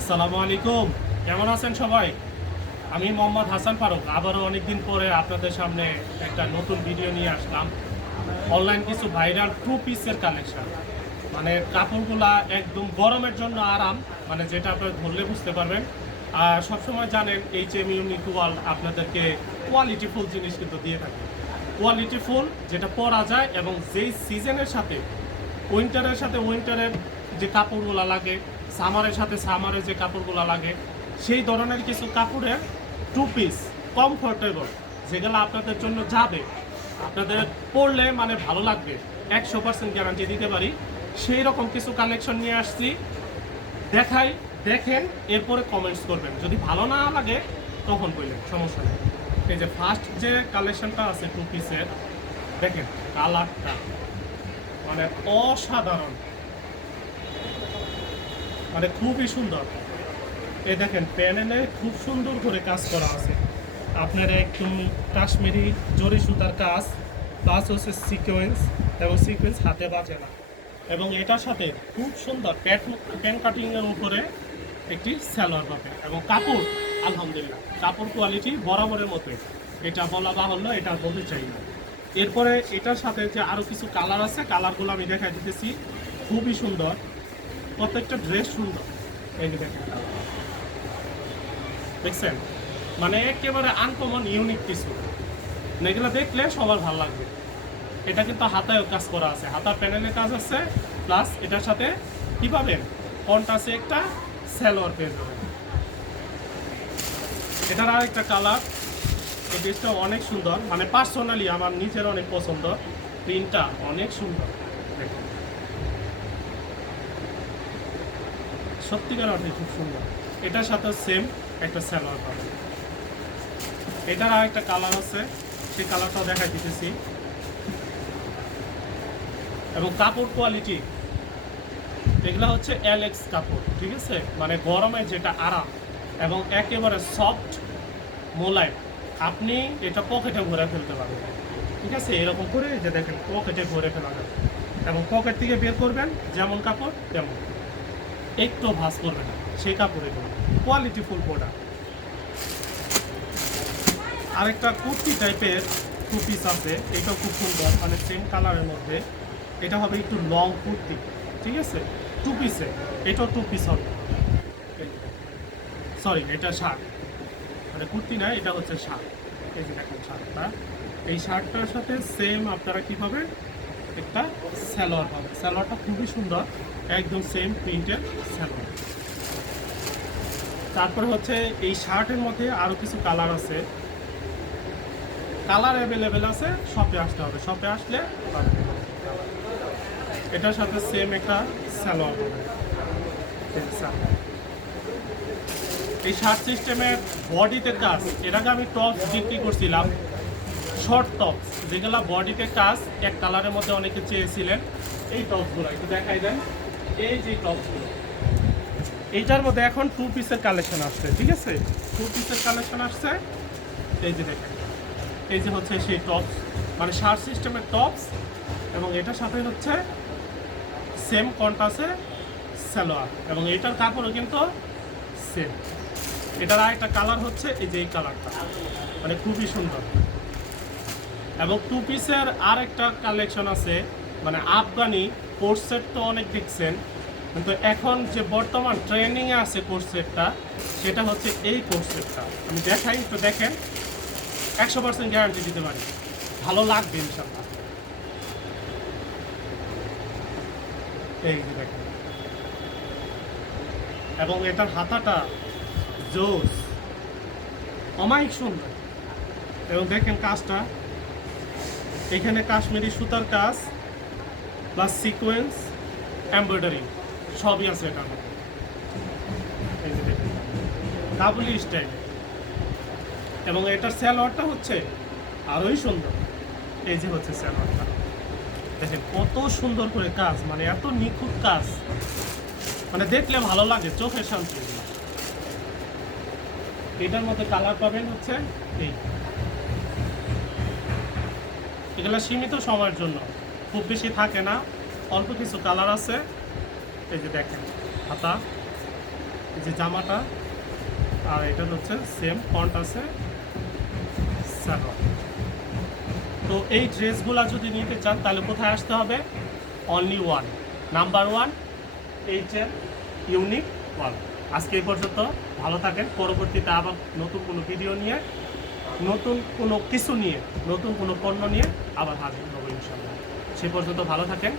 আসসালামু আলাইকুম, কেমন আছেন সবাই? আমি মোহাম্মদ হাসান ফারুক আবারও অনেকদিন পরে আপনাদের সামনে একটা নতুন ভিডিও নিয়ে আসলাম। অনলাইন কিছু ভাইরাল টু পিসের কালেকশন, মানে কাপড়গুলা একদম গরমের জন্য আরাম, মানে যেটা আপনারা ধরলে বুঝতে পারবেন। আর সবসময় জানেন HM ইউনিক ওয়ার্ল্ড আপনাদেরকে কোয়ালিটিফুল জিনিস কিন্তু দিয়ে থাকে। কোয়ালিটিফুল যেটা পরা যায় এবং যেই সিজনের সাথে উইন্টারের যে কাপড়গুলো লাগে, সামারের সাথে সামারের যে কাপড়গুলো লাগে, সেই ধরনের কিছু কাপড়ের টু পিস কমফোর্টেবল, যেগুলো আপনাদের জন্য যাবে, আপনাদের পরলে মানে ভালো লাগবে, 100% গ্যারান্টি দিতে পারি। সেই রকম কিছু কালেকশন নিয়ে আসছি, দেখাই, দেখেন, এরপরে কমেন্টস করবেন। যদি ভালো না লাগে তখন বললেন, সমস্যা নেই। এই যে ফার্স্ট যে কালেকশনটা আছে টু পিসের, দেখেন কালারটা মানে অসাধারণ, মানে খুবই সুন্দর। এই দেখেন প্যানেলে খুব সুন্দর করে কাজ করা আছে, আপনার একদম কাশ্মীরি জরি সুতার কাজ, প্লাস হচ্ছে সিকোয়েন্স, এবং সিকোয়েন্স হাতে বাজে না। এবং এটার সাথে খুব সুন্দর প্যান কাটিংয়ের উপরে একটি সালোয়ার পাবে, এবং কাপড় আলহামদুলিল্লাহ কাপড় কোয়ালিটি বরাবরের মতো, এটা বলা বাহুল্য, এটা বলতে চাই না। এরপরে এটার সাথে যে আরও কিছু কালার আছে, কালারগুলো আমি দেখাই দিতেছি, খুবই সুন্দর, প্রত্যেকটা ড্রেস সুন্দর। এই যে দেখেন, দেখছেন, মানে একেবারে আনকমন ইউনিক কিছু, এগুলো দেখলে সবার ভালো লাগবে। এটা কিন্তু হাতায়ও কাজ করা আছে, হাতা প্যানেলে কাজ আছে, প্লাস এটার সাথে কি পাবেন, কন্ট্রাস্টে একটা সালোয়ার পেয়ে যাবেন। এটার আর একটা কালার, এই ড্রেসটা অনেক সুন্দর, মানে পার্সোনালি আমার নিজের অনেক পছন্দ, প্রিন্টটা অনেক সুন্দর, দেখেন সত্যিকার অর্থে খুব সুন্দর। এটার সাথে সেম একটা সালোয়ার পাবেন। এটার আর একটা কালার আছে, সেই কালারটাও দেখাই দিতেছি। এবং কাপড় কোয়ালিটি এগুলো হচ্ছে এলএক্স কাপড়, ঠিক আছে, মানে গরমে যেটা আরাম এবং একেবারে সফট মোলায়েম, আপনি এটা পকেটে ভরে ফেলতে পারবেন, ঠিক আছে, এরকম করে যে দেখেন পকেটে ভরে ফেলা যাবে, এবং পকেট থেকে বের করবেন যেমন কাপড় তেমন, একটু ভাঁজ করবেন না, সেই কাপড়ে কোয়ালিটি ফুল প্রোডাক্ট। আরেকটা কুর্তি টাইপের টু পিস আছে, এটাও খুব সুন্দর, মানে সেম কালারের মধ্যে, এটা হবে একটু লং কুর্তি, ঠিক আছে, টু পিসে, এটাও টু পিস হবে, সরি এটা শার্ট, মানে কুর্তি না, এটা হচ্ছে শার্ট। এই যে দেখেন শার্টটা, এই শার্টটার সাথে সেম আপনারা কী পাবেন, একটা সালোয়ার পাবেন, সালোয়ারটা খুবই সুন্দর, একদম সেম প্রিন্টের সালোয়ার। তারপরে হচ্ছে এই শার্টের মধ্যে আরও কিছু কালার আছে, কালার অ্যাভেলেবেল আছে, শপে আসতে হবে, শপে আসলে এটার সাথে সেম একটা সালোয়ার পাবেন। এই শার্ট সিস্টেমের বডিতে কাজ, এর আগে আমি টপস বিক্রি করছিলাম, শর্ট টপস, যেগুলো বডিতে কাজ, এক কালারের মধ্যে অনেকে চেয়েছিলেন, এই টপসগুলো একটু দেখাই দেন। এই যে টপসগুলো, এইটার মধ্যে এখন টু পিসের কালেকশন আসছে, ঠিক আছে, টু পিসের কালেকশন আসছে। এই যে দেখেন, এই যে হচ্ছে সেই টপস, মানে শার্ট সিস্টেমের টপস, এবং এটার সাথে হচ্ছে সেম কন্ট্রাস্টে সালোয়ার, এবং এটার কাপড়ও কিন্তু সেম। এটার আরেকটা কালার হচ্ছে এই যে এই কালারটা, মানে খুবই সুন্দর। এবং টু পিসের আরেকটা কালেকশন আছে, মানে আফগানি কোর্স সেট, তো অনেক দেখছেন, কিন্তু এখন যে বর্তমান ট্রেন্ডিংয়ে আছে কোর্স সেটটা, সেটা হচ্ছে এই কোর্স সেটটা। আমি দেখাই, তো দেখেন, 100% গ্যারান্টি দিতে পারি, ভালো লাগবে ইনশাল্লাহ। এই যে দেখেন, এবং এটার হাতাটা জোস, অমায়িক সুন্দর, এবং দেখেন কাজটা, এখানে কাশ্মীরি সুতার কাজ, প্লাস সিকোয়েন্স, এমব্রয়ডারি সবই আছে এটার মধ্যে। এই যে দেখেন কাবুলি স্টাইল, এবং এটার সালোয়ারটা হচ্ছে আরোই সুন্দর। এই যে হচ্ছে সালোয়ারটা, দেখেন কত সুন্দর করে কাজ, মানে এত নিখুঁত কাজ, মানে দেখলে ভালো লাগে, চোখের শান্তি। এটার মধ্যে কালার পাবেন হচ্ছে এই, এগুলো সীমিত সময়ের জন্য, খুব বেশি থাকে না, অল্প কিছু কালার আছে। এই যে দেখেন হাতা, এই যে জামাটা, আর এটা হচ্ছে সেম ফন্ট আছে 7। তো এই ড্রেসগুলো যদি নিতে চান তাহলে কোথায় আসতে হবে? Only one, number 1 HM unique one. আজকে এই পর্যন্ত, ভালো থাকেন। পরবর্তীতে আবার নতুন কোনো ভিডিও নিয়ে, নতুন কোনো কিছু নিয়ে, নতুন কোনো পণ্য নিয়ে আবার হাজির হবো ইনশাআল্লাহ। সে পর্যন্ত ভালো থাকেন।